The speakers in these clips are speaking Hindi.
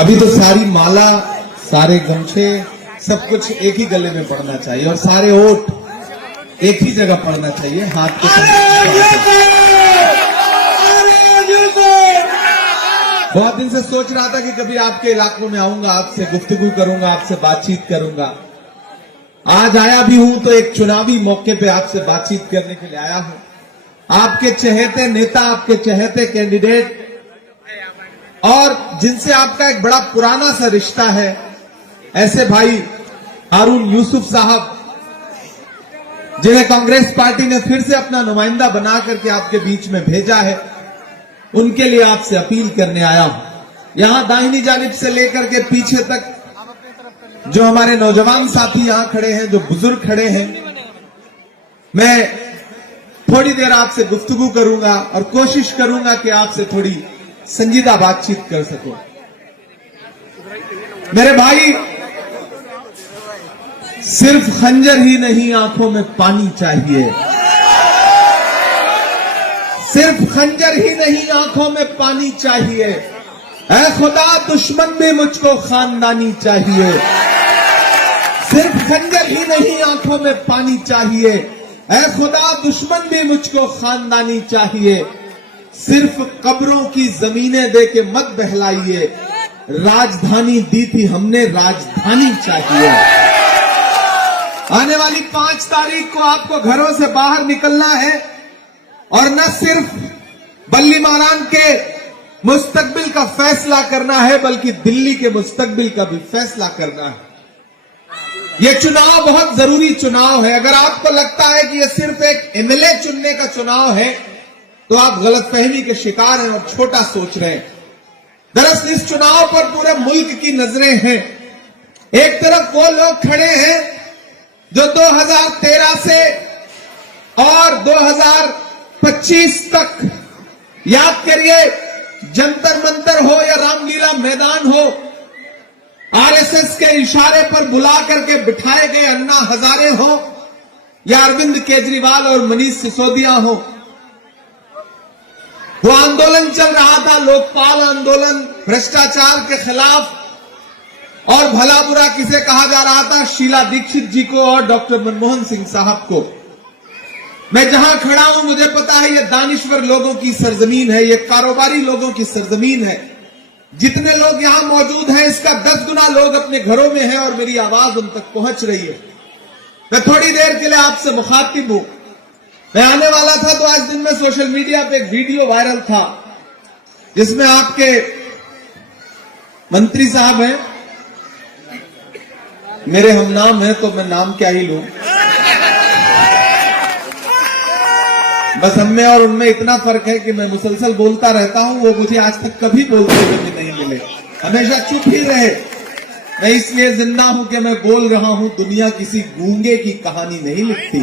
अभी तो सारी माला, सारे गमछे, सब कुछ एक ही गले में पड़ना चाहिए और सारे ओट एक ही जगह पड़ना चाहिए, हाथ के बहुत दिन से सोच रहा था कि कभी आपके इलाकों में आऊंगा, आपसे गुफ्तगू करूंगा, आपसे बातचीत करूंगा। आज आया भी हूं तो एक चुनावी मौके पे आपसे बातचीत करने के लिए आया हूं। आपके चहेते नेता, आपके चहेते कैंडिडेट और जिनसे आपका एक बड़ा पुराना सा रिश्ता है, ऐसे भाई हारून यूसुफ साहब, जिन्हें कांग्रेस पार्टी ने फिर से अपना नुमाइंदा बना करके आपके बीच में भेजा है, उनके लिए आपसे अपील करने आया हूं। यहां दाहिनी जानिब से लेकर के पीछे तक जो हमारे नौजवान साथी यहां खड़े हैं, जो बुजुर्ग खड़े हैं, मैं थोड़ी देर आपसे गुफ्तगू करूंगा और कोशिश करूंगा कि आपसे थोड़ी संजीदा बातचीत कर सकूं। मेरे भाई, सिर्फ खंजर ही नहीं, आंखों में पानी चाहिए। सिर्फ खंजर ही नहीं, आंखों में पानी चाहिए। ऐ खुदा, दुश्मन भी मुझको खानदानी चाहिए। सिर्फ खंजर ही नहीं, आंखों में पानी चाहिए। ऐ खुदा, दुश्मन भी मुझको खानदानी चाहिए। सिर्फ कब्रों की जमीनें दे के मत बहलाइए, राजधानी दी थी हमने, राजधानी चाहिए। आने वाली 5 तारीख को आपको घरों से बाहर निकलना है और न सिर्फ बल्ली मारान के मुस्तकबिल का फैसला करना है, बल्कि दिल्ली के मुस्तकबिल का भी फैसला करना है। यह चुनाव बहुत जरूरी चुनाव है। अगर आपको लगता है कि यह सिर्फ एक एमएलए चुनने का चुनाव है, तो आप गलतफहमी के शिकार हैं और छोटा सोच रहे हैं। दरअसल इस चुनाव पर पूरे मुल्क की नजरें हैं। एक तरफ वो लोग खड़े हैं जो 2013 से और 2025 तक, याद करिए, जंतर मंतर हो या रामलीला मैदान हो, आरएसएस के इशारे पर बुला करके बिठाए गए अन्ना हजारे हो या अरविंद केजरीवाल और मनीष सिसोदिया हो, वो आंदोलन चल रहा था, लोकपाल आंदोलन, भ्रष्टाचार के खिलाफ, और भला बुरा किसे कहा जा रहा था, शीला दीक्षित जी को और डॉक्टर मनमोहन सिंह साहब को। मैं जहां खड़ा हूं, मुझे पता है ये दानिश्वर लोगों की सरजमीन है, ये कारोबारी लोगों की सरजमीन है। जितने लोग यहां मौजूद हैं, इसका 10 गुना लोग अपने घरों में हैं और मेरी आवाज उन तक पहुंच रही है। मैं थोड़ी देर के लिए आपसे मुखातिब हूं। मैं आने वाला था तो आज दिन में सोशल मीडिया पे एक वीडियो वायरल था, जिसमें आपके मंत्री साहब हैं, मेरे हम नाम है तो मैं नाम क्या ही लूं, बस हम में और उनमें इतना फर्क है कि मैं मुसलसल बोलता रहता हूं, वो मुझे आज तक कभी बोलते हुए भी नहीं मिले, हमेशा चुप ही रहे। मैं इसलिए जिंदा हूं कि मैं बोल रहा हूं, दुनिया किसी गूंगे की कहानी नहीं लिखती।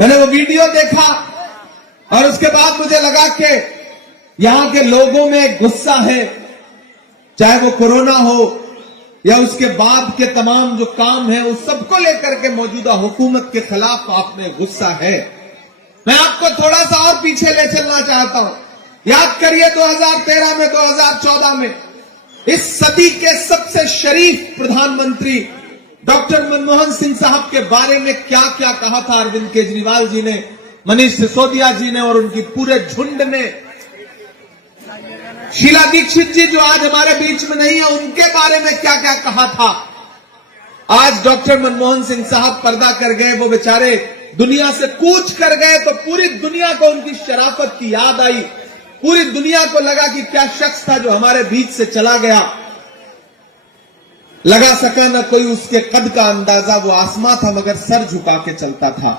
मैंने वो वीडियो देखा और उसके बाद मुझे लगा कि यहां के लोगों में गुस्सा है, चाहे वो कोरोना हो या उसके बाद के तमाम जो काम है, उस सबको लेकर के मौजूदा हुकूमत के खिलाफ आप में गुस्सा है। मैं आपको थोड़ा सा और पीछे ले चलना चाहता हूं। याद करिए 2013 में, 2014 में इस सदी के सबसे शरीफ प्रधानमंत्री डॉक्टर मनमोहन सिंह साहब के बारे में क्या क्या कहा था अरविंद केजरीवाल जी ने, मनीष सिसोदिया जी ने और उनकी पूरे झुंड ने। शीला दीक्षित जी जो आज हमारे बीच में नहीं है, उनके बारे में क्या क्या कहा था। आज डॉक्टर मनमोहन सिंह साहब पर्दा कर गए, वो बेचारे दुनिया से कूच कर गए, तो पूरी दुनिया को उनकी शराफत की याद आई। पूरी दुनिया को लगा कि क्या शख्स था जो हमारे बीच से चला गया। लगा सका न कोई उसके कद का अंदाजा, वो आसमां था मगर सर झुका के चलता था।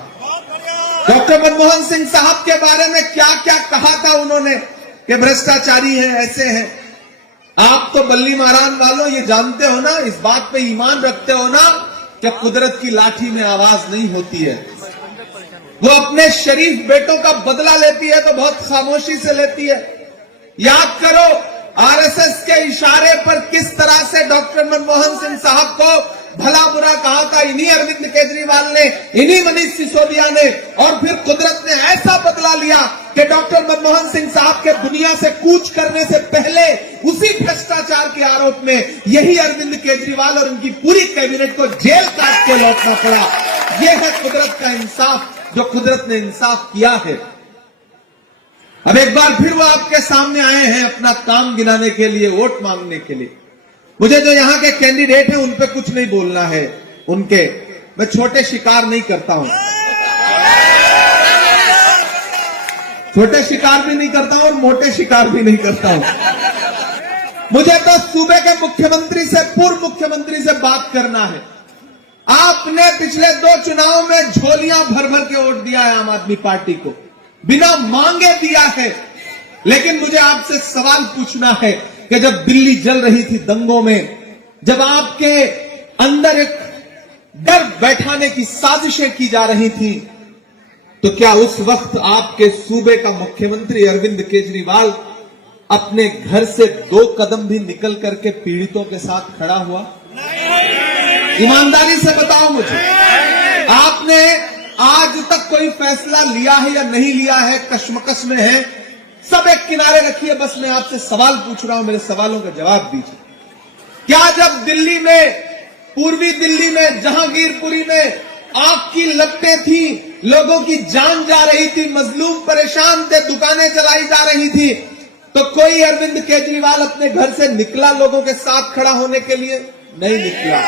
डॉक्टर मनमोहन सिंह साहब के बारे में क्या क्या कहा था उन्होंने कि भ्रष्टाचारी हैं, ऐसे हैं। आप तो बल्ली मारान वालों ये जानते हो ना, इस बात पे ईमान रखते हो ना कि कुदरत की लाठी में आवाज नहीं होती है। वो अपने शरीफ बेटों का बदला लेती है तो बहुत खामोशी से लेती है। याद करो आरएसएस के इशारे पर किस तरह से डॉक्टर मनमोहन सिंह साहब को भला बुरा कहा था, इन्हीं अरविंद केजरीवाल ने, इन्हीं मनीष सिसोदिया ने, और फिर कुदरत ने ऐसा बदला लिया कि डॉक्टर मनमोहन सिंह साहब के दुनिया से कूच करने से पहले उसी भ्रष्टाचार के आरोप में यही अरविंद केजरीवाल और उनकी पूरी कैबिनेट को जेल काट के लौटना पड़ा। यह है कुदरत का इंसाफ, जो कुदरत ने इंसाफ किया है। अब एक बार फिर वो आपके सामने आए हैं अपना काम गिनाने के लिए, वोट मांगने के लिए। मुझे जो यहां के कैंडिडेट हैं उन पे कुछ नहीं बोलना है, उनके मैं छोटे शिकार नहीं करता हूं, छोटे शिकार भी नहीं करता हूं और मोटे शिकार भी नहीं करता हूं। मुझे तो सूबे के मुख्यमंत्री से, पूर्व मुख्यमंत्री से बात करना है। आपने पिछले 2 चुनाव में झोलियां भर भर के वोट दिया है आम आदमी पार्टी को, बिना मांगे दिया है। लेकिन मुझे आपसे सवाल पूछना है कि जब दिल्ली जल रही थी दंगों में, जब आपके अंदर एक डर बैठाने की साजिशें की जा रही थी, तो क्या उस वक्त आपके सूबे का मुख्यमंत्री अरविंद केजरीवाल अपने घर से 2 कदम भी निकल करके पीड़ितों के साथ खड़ा हुआ? ईमानदारी से बताओ मुझे, आपने आज तक कोई फैसला लिया है या नहीं लिया है? कश्मकश में है, सब एक किनारे रखिए, बस मैं आपसे सवाल पूछ रहा हूं, मेरे सवालों का जवाब दीजिए। क्या जब दिल्ली में, पूर्वी दिल्ली में, जहांगीरपुरी में आग की लपटें थी, लोगों की जान जा रही थी, मजलूम परेशान थे, दुकानें चलाई जा रही थी, तो कोई अरविंद केजरीवाल अपने घर से निकला लोगों के साथ खड़ा होने के लिए? नहीं निकला।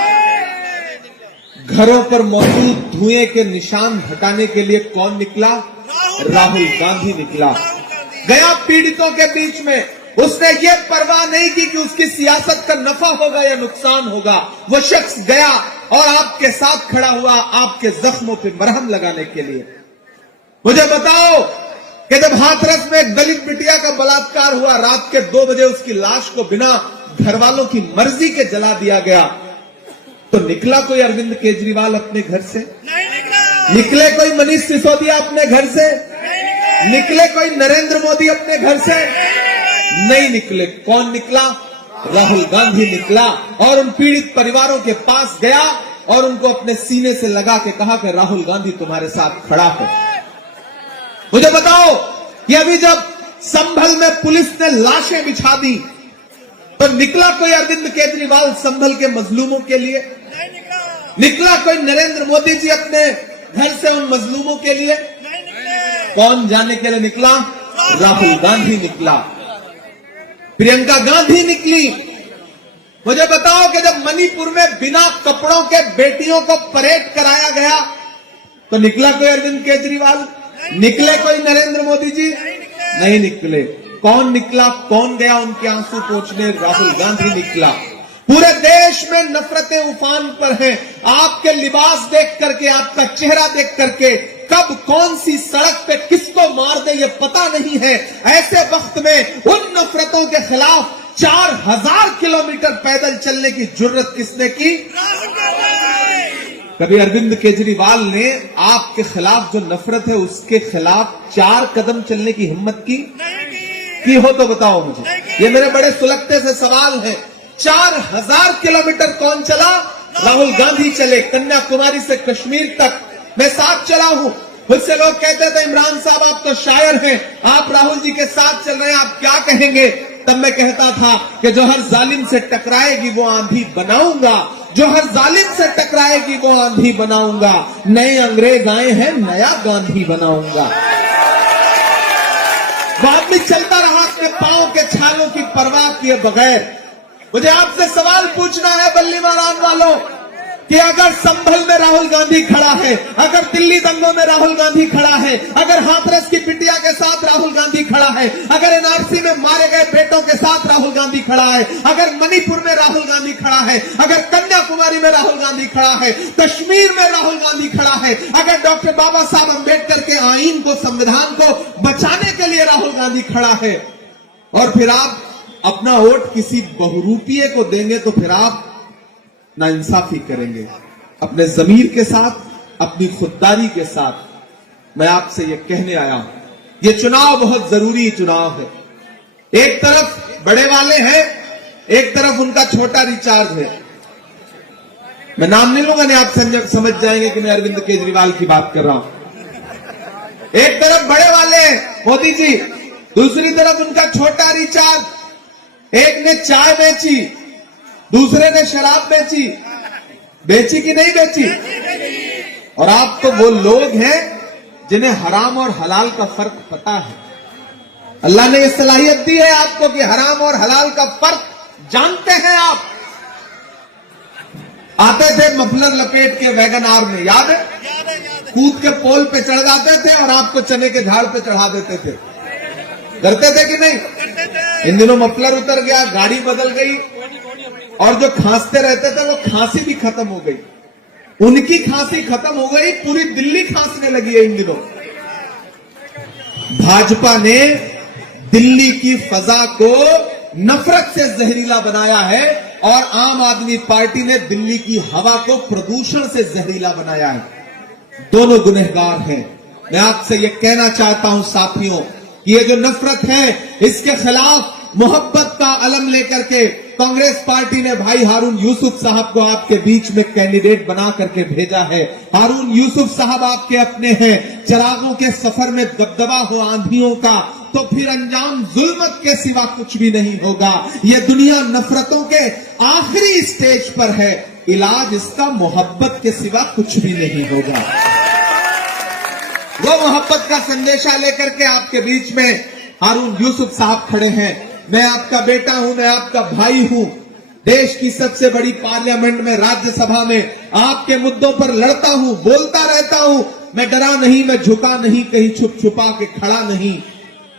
घरों पर मौजूद धुएं के निशान हटाने के लिए कौन निकला? राहुल गांधी निकला। गया पीड़ितों के बीच में, उसने ये परवाह नहीं की कि उसकी सियासत का नफा होगा या नुकसान होगा। वो शख्स गया और आपके साथ खड़ा हुआ, आपके जख्मों पे मरहम लगाने के लिए। मुझे बताओ कि जब हाथरस में एक दलित बिटिया का बलात्कार हुआ, रात के 2 बजे उसकी लाश को बिना घर वालों की मर्जी के जला दिया गया, तो निकला कोई अरविंद केजरीवाल अपने घर से? निकले कोई मनीष सिसोदिया अपने घर से? निकले कोई नरेंद्र मोदी अपने घर से? नहीं निकले। कौन निकला? राहुल गांधी निकला और उन पीड़ित परिवारों के पास गया और उनको अपने सीने से लगा के कहा कि राहुल गांधी तुम्हारे साथ खड़ा है। मुझे बताओ कि अभी जब संभल में पुलिस ने लाशें बिछा दी, तो निकला कोई अरविंद केजरीवाल संभल के मजलूमों के लिए? निकला कोई नरेंद्र मोदी जी अपने घर से उन मजलूमों के लिए? कौन जाने के लिए निकला? राहुल गांधी निकला, प्रियंका गांधी निकली। मुझे बताओ कि जब मणिपुर में बिना कपड़ों के बेटियों को परेड कराया गया, तो निकला कोई अरविंद केजरीवाल? निकले कोई नरेंद्र मोदी जी? नहीं निकले। कौन निकला? कौन गया उनके आंसू पोंछने? राहुल गांधी निकला। पूरे देश में नफरतें उफान पर हैं। आपके लिबास देख करके, आपका चेहरा देख करके, कब कौन सी सड़क पे किसको मार दे ये पता नहीं है। ऐसे वक्त में उन नफरतों के खिलाफ 4000 किलोमीटर पैदल चलने की जुर्रत किसने की? कभी अरविंद केजरीवाल ने आपके खिलाफ जो नफरत है उसके खिलाफ 4 कदम चलने की हिम्मत की हो तो बताओ मुझे। ये मेरे बड़े सुलगते से सवाल है। 4000 किलोमीटर कौन चला? राहुल गांधी चले। कन्याकुमारी से कश्मीर तक मैं साथ चला हूं। मुझसे लोग कहते थे इमरान साहब आप तो शायर हैं, आप राहुल जी के साथ चल रहे हैं, आप क्या कहेंगे? तब मैं कहता था कि जो हर जालिम से टकराएगी वो आंधी बनाऊंगा, जो हर जालिम से टकराएगी वो आंधी बनाऊंगा। नए अंग्रेज आए हैं, नया गांधी बनाऊंगा। वो आदमी चलता रहा अपने पांव के छालों की परवाह किए बगैर। मुझे आपसे सवाल पूछना है बल्ली मारान वालों कि अगर संभल में राहुल गांधी खड़ा है, अगर दिल्ली दंगों में राहुल गांधी खड़ा है, अगर हाथरस की बिटिया के साथ राहुल गांधी खड़ा है, अगर एनआरसी में मारे गए बेटों के साथ राहुल गांधी खड़ा है, अगर मणिपुर में राहुल गांधी खड़ा है, अगर कन्याकुमारी में राहुल गांधी खड़ा है, कश्मीर में राहुल गांधी खड़ा है, अगर डॉक्टर बाबा साहब अम्बेडकर के आईन को, संविधान को बचाने के लिए राहुल गांधी खड़ा है, और फिर आप अपना वोट किसी बहुरूपिये को देंगे, तो फिर आप नाइंसाफी करेंगे। अपने जमीर के साथ, अपनी खुददारी के साथ मैं आपसे ये कहने आया हूं, ये चुनाव बहुत जरूरी चुनाव है। एक तरफ बड़े वाले हैं, एक तरफ उनका छोटा रिचार्ज है। मैं नाम नहीं लूंगा, नहीं आप समझ जाएंगे कि मैं अरविंद केजरीवाल की बात कर रहा हूं। एक तरफ बड़े वाले मोदी जी, दूसरी तरफ उनका छोटा रिचार्ज। एक ने चाय बेची, दूसरे ने शराब बेची, बेची कि नहीं बेची? और आप तो वो लोग हैं जिन्हें हराम और हलाल का फर्क पता है। अल्लाह ने ये सलाहियत दी है आपको कि हराम और हलाल का फर्क जानते हैं आप। आते थे मफलर लपेट के वैगन आर में, याद है? कूद के पोल पे चढ़ जाते थे और आपको चने के झाड़ पे चढ़ा देते थे। करते थे कि नहीं? इन दिनों मफलर उतर गया, गाड़ी बदल गई, और जो खांसते रहते थे वो खांसी भी खत्म हो गई। उनकी खांसी खत्म हो गई, पूरी दिल्ली खांसने लगी है इन दिनों। भाजपा ने दिल्ली की फजा को नफरत से जहरीला बनाया है और आम आदमी पार्टी ने दिल्ली की हवा को प्रदूषण से जहरीला बनाया है। दोनों गुनहगार हैं। मैं आपसे यह कहना चाहता हूं साथियों कि ये जो नफरत है, इसके खिलाफ मोहब्बत का अलम लेकर के कांग्रेस पार्टी ने भाई हारून यूसुफ साहब को आपके बीच में कैंडिडेट बना करके भेजा है। हारून यूसुफ साहब आपके अपने हैं। चिरागों के सफर में दबदबा हो आंधियों का, तो फिर अंजाम जुल्मत के सिवा कुछ भी नहीं होगा। ये दुनिया नफरतों के आखिरी स्टेज पर है, इलाज इसका मोहब्बत के सिवा कुछ भी नहीं होगा। वो मोहब्बत का संदेशा लेकर के आपके बीच में हारून यूसुफ साहब खड़े हैं। मैं आपका बेटा हूं, मैं आपका भाई हूं। देश की सबसे बड़ी पार्लियामेंट में, राज्यसभा में आपके मुद्दों पर लड़ता हूं, बोलता रहता हूं। मैं डरा नहीं, मैं झुका नहीं, कहीं छुप छुपा के खड़ा नहीं।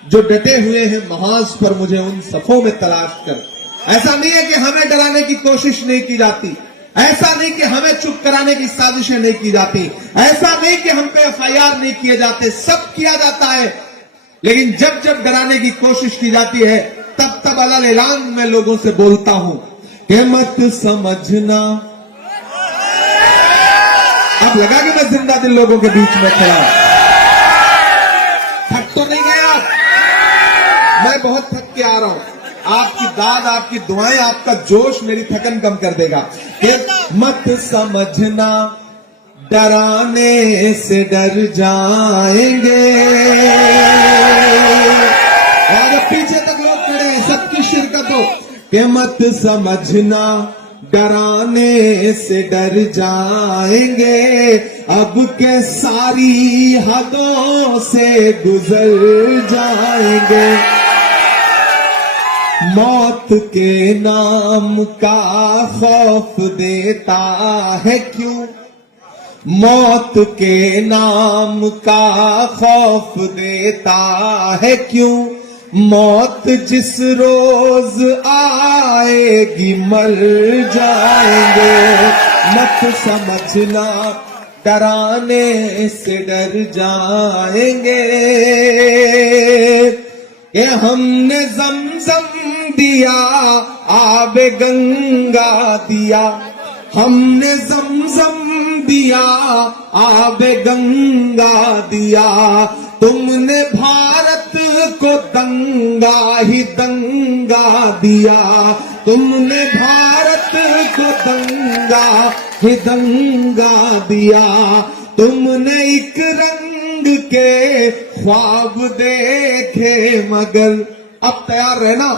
जो डटे हुए हैं महाज पर, मुझे उन सफों में तलाश कर। ऐसा नहीं है कि हमें डराने की कोशिश नहीं की जाती, ऐसा नहीं कि हमें चुप कराने की साजिशें नहीं की जाती, ऐसा नहीं कि हम पे एफआईआर नहीं किए जाते, सब किया जाता है। लेकिन जब जब डराने की कोशिश की जाती है, तब तब अलल ऐलान में लोगों से बोलता हूं कि मत समझना। अब लगा कि मैं जिंदा दिल लोगों के बीच में खड़ा। थक तो नहीं गए आप? मैं बहुत थक के आ रहा हूं। आपकी दाद, आपकी दुआएं, आपका जोश मेरी थकन कम कर देगा। कि मत समझना डराने से डर जाएंगे। और पीछे तक लोग खड़े हैं, सबकी शिरकत हो। कि मत समझना डराने से डर जाएंगे, अब के सारी हदों से गुजर जाएंगे। मौत के नाम का खौफ देता है क्यों? मौत के नाम का खौफ देता है क्यों? मौत जिस रोज आएगी मर जाएंगे। मत समझना डराने से डर जाएंगे। ये हमने ज़मज़म दिया, आबे गंगा दिया। हमने ज़मज़म दिया, आबे गंगा दिया। तुमने भारत को दंगा ही दंगा दिया। तुमने भारत को दंगा ही दंगा दिया। तुमने एक रंग के ख्वाब देखे मगर, अब तैयार रहना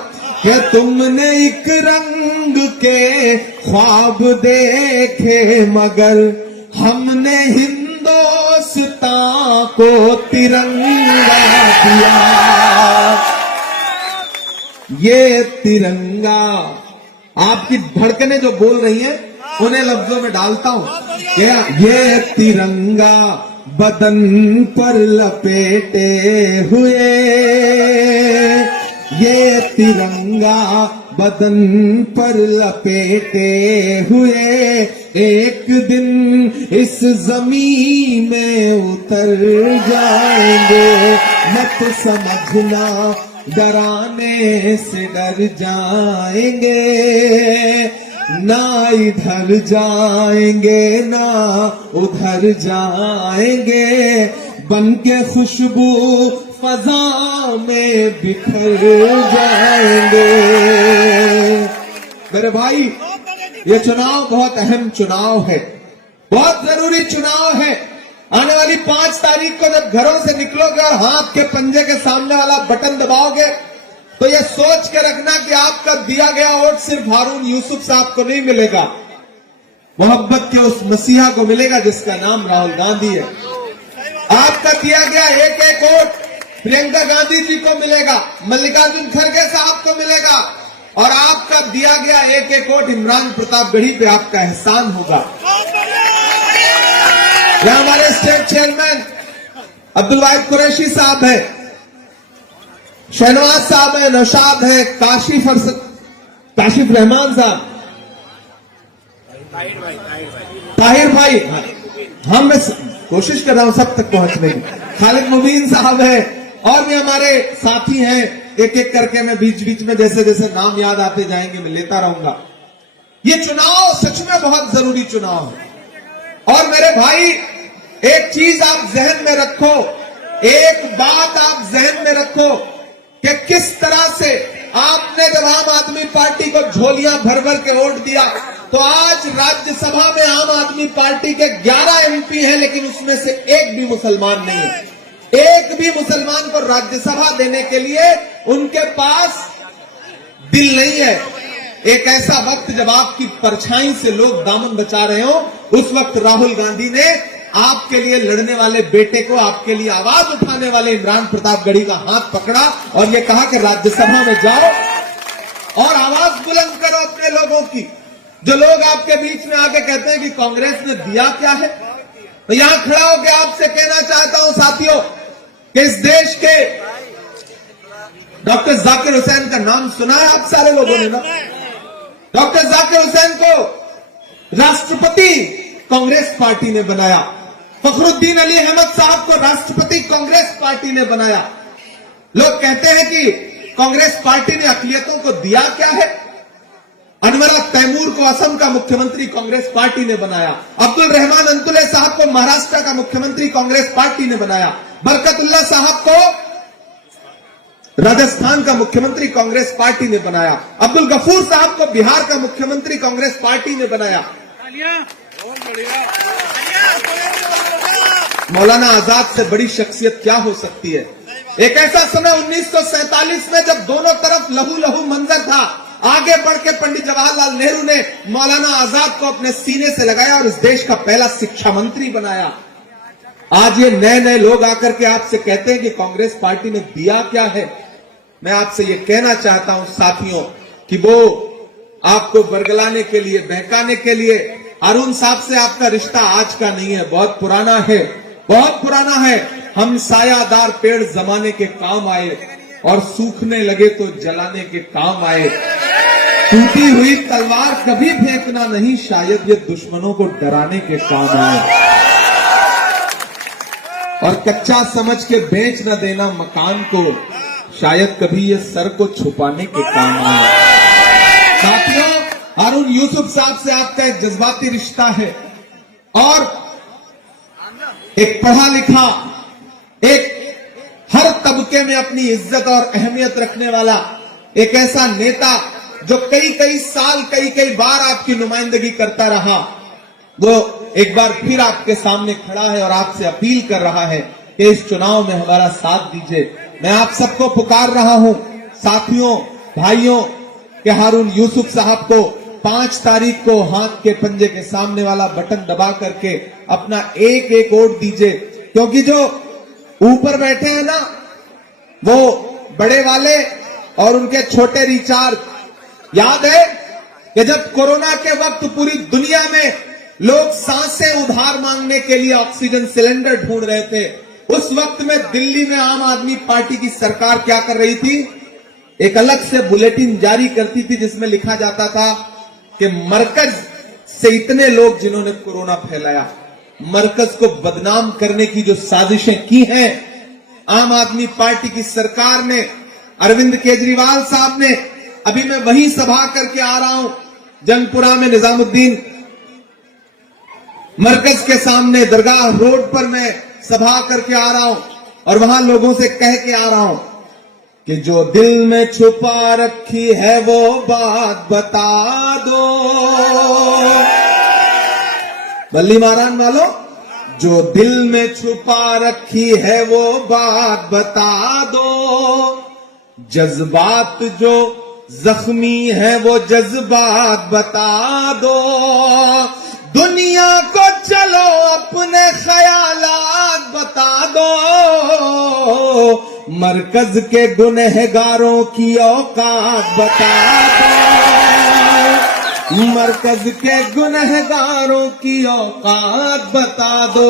कि तुमने एक रंग के ख्वाब देखे मगर, हमने हिंदुस्तान को तिरंगा दिया। ये तिरंगा, आपकी धड़कनें जो बोल रही हैं उन्हें लफ्जों में डालता हूं। ये तिरंगा बदन पर लपेटे हुए, ये तिरंगा बदन पर लपेटे हुए, एक दिन इस जमीन में उतर जाएंगे। मत समझना डराने से डर जाएंगे। ना इधर जाएंगे ना उधर जाएंगे, बन के खुशबू फजा में बिखर जाएंगे। मेरे भाई, ये चुनाव बहुत अहम चुनाव है, बहुत जरूरी चुनाव है। आने वाली 5 तारीख को जब घरों से निकलोगे और हाथ के पंजे के सामने वाला बटन दबाओगे, तो ये सोच के रखना कि आपका दिया गया वोट सिर्फ हारून यूसुफ साहब को नहीं मिलेगा, मोहब्बत के उस मसीहा को मिलेगा जिसका नाम राहुल गांधी है। आपका दिया गया एक एक वोट प्रियंका गांधी जी को मिलेगा, मल्लिकार्जुन खड़गे साहब को मिलेगा, और आपका दिया गया एक एक वोट इमरान प्रतापगढ़ी पे आपका एहसान होगा। यहां हमारे स्टेट चेयरमैन अब्दुल वाहिद कुरैशी साहब है, शहनवाज साहब है, नौशाद है, काशिफ रहमान साहब, ताहिर भाई, हम मैं कोशिश कर रहा हूं सब तक पहुंचने की, खालिद मुबीन साहब है, और भी हमारे साथी हैं। एक एक करके मैं बीच बीच में जैसे जैसे नाम याद आते जाएंगे मैं लेता रहूंगा। ये चुनाव सच में बहुत जरूरी चुनाव है। और मेरे भाई एक चीज आप जहन में रखो, एक बात आप जहन में रखो कि किस तरह से आपने जब आम आदमी पार्टी को झोलियां भर भर के वोट दिया, तो आज राज्यसभा में आम आदमी पार्टी के 11 एमपी हैं, लेकिन उसमें से एक भी मुसलमान नहीं है। एक भी मुसलमान को राज्यसभा देने के लिए उनके पास दिल नहीं है। एक ऐसा वक्त जब आपकी परछाई से लोग दामन बचा रहे हो, उस वक्त राहुल गांधी ने आपके लिए लड़ने वाले बेटे को, आपके लिए आवाज उठाने वाले इमरान प्रतापगढ़ी का हाथ पकड़ा और ये कहा कि राज्यसभा में जाओ और आवाज बुलंद करो अपने लोगों की। जो लोग आपके बीच में आके कहते हैं कि कांग्रेस ने दिया क्या है, तो यहां खड़ा होकर आपसे कहना चाहता हूं साथियों कि इस देश के डॉक्टर जाकिर हुसैन का नाम सुना है आप सारे लोगों ने ना? डॉक्टर जाकिर हुसैन को राष्ट्रपति कांग्रेस पार्टी ने बनाया, फखरुद्दीन अली अहमद साहब को राष्ट्रपति कांग्रेस पार्टी ने बनाया। लोग कहते हैं कि कांग्रेस पार्टी ने अक़लियतों को दिया क्या है? अनवर तैमूर को असम का मुख्यमंत्री कांग्रेस पार्टी ने बनाया, अब्दुल रहमान अंतुले साहब को महाराष्ट्र का मुख्यमंत्री कांग्रेस पार्टी ने बनाया, बरकतुल्लाह साहब को राजस्थान का मुख्यमंत्री कांग्रेस पार्टी ने बनाया, अब्दुल गफूर साहब को बिहार का मुख्यमंत्री कांग्रेस पार्टी ने बनाया। मौलाना आजाद से बड़ी शख्सियत क्या हो सकती है? एक ऐसा समय 1947 में जब दोनों तरफ लहू लहू मंजर था, आगे बढ़ के पंडित जवाहरलाल नेहरू ने मौलाना आजाद को अपने सीने से लगाया और इस देश का पहला शिक्षा मंत्री बनाया। आज ये नए नए लोग आकर के आपसे कहते हैं कि कांग्रेस पार्टी ने दिया क्या है। मैं आपसे ये कहना चाहता हूं साथियों कि वो आपको बरगलाने के लिए, बहकाने के लिए, अरुण साहब से आपका रिश्ता आज का नहीं है, बहुत पुराना है, बहुत पुराना है। हम सायादार पेड़ जमाने के काम आए और सूखने लगे तो जलाने के काम आए। टूटी हुई तलवार कभी फेंकना नहीं, शायद ये दुश्मनों को डराने के काम आए। और कच्चा समझ के बेच न देना मकान को, शायद कभी ये सर को छुपाने के काम आए। साथियों, हारून यूसुफ साहब से आपका एक जज्बाती रिश्ता है और एक पढ़ा लिखा, एक हर तबके में अपनी इज्जत और अहमियत रखने वाला एक ऐसा नेता जो कई कई साल, कई कई बार आपकी नुमाइंदगी करता रहा, वो एक बार फिर आपके सामने खड़ा है और आपसे अपील कर रहा है कि इस चुनाव में हमारा साथ दीजिए। मैं आप सबको पुकार रहा हूं साथियों, भाइयों, कि हारून यूसुफ साहब को 5 तारीख को हाथ के पंजे के सामने वाला बटन दबा करके अपना एक एक वोट दीजिए, क्योंकि जो ऊपर बैठे हैं ना, वो बड़े वाले और उनके छोटे रिचार्ज। याद है कि जब कोरोना के वक्त पूरी दुनिया में लोग सांसें उधार मांगने के लिए ऑक्सीजन सिलेंडर ढूंढ रहे थे, उस वक्त में दिल्ली में आम आदमी पार्टी की सरकार क्या कर रही थी? एक अलग से बुलेटिन जारी करती थी जिसमें लिखा जाता था कि मरकज से इतने लोग जिन्होंने कोरोना फैलाया, मरकज को बदनाम करने की जो साजिशें की हैं आम आदमी पार्टी की सरकार ने, अरविंद केजरीवाल साहब ने। अभी मैं वही सभा करके आ रहा हूं जंगपुरा में, निजामुद्दीन मरकज के सामने दरगाह रोड पर मैं सभा करके आ रहा हूं और वहां लोगों से कह के आ रहा हूं कि जो दिल में छुपा रखी है वो बात बता दो। बल्ली मारान वालों, जो दिल में छुपा रखी है वो बात बता दो, जज्बात जो जख्मी है वो जज्बात बता दो, दुनिया को चलो अपने ख्यालात बता दो, मरकज के गुनहगारों की औकात बता दो, मरकज के गुनहगारों की औकात बता दो।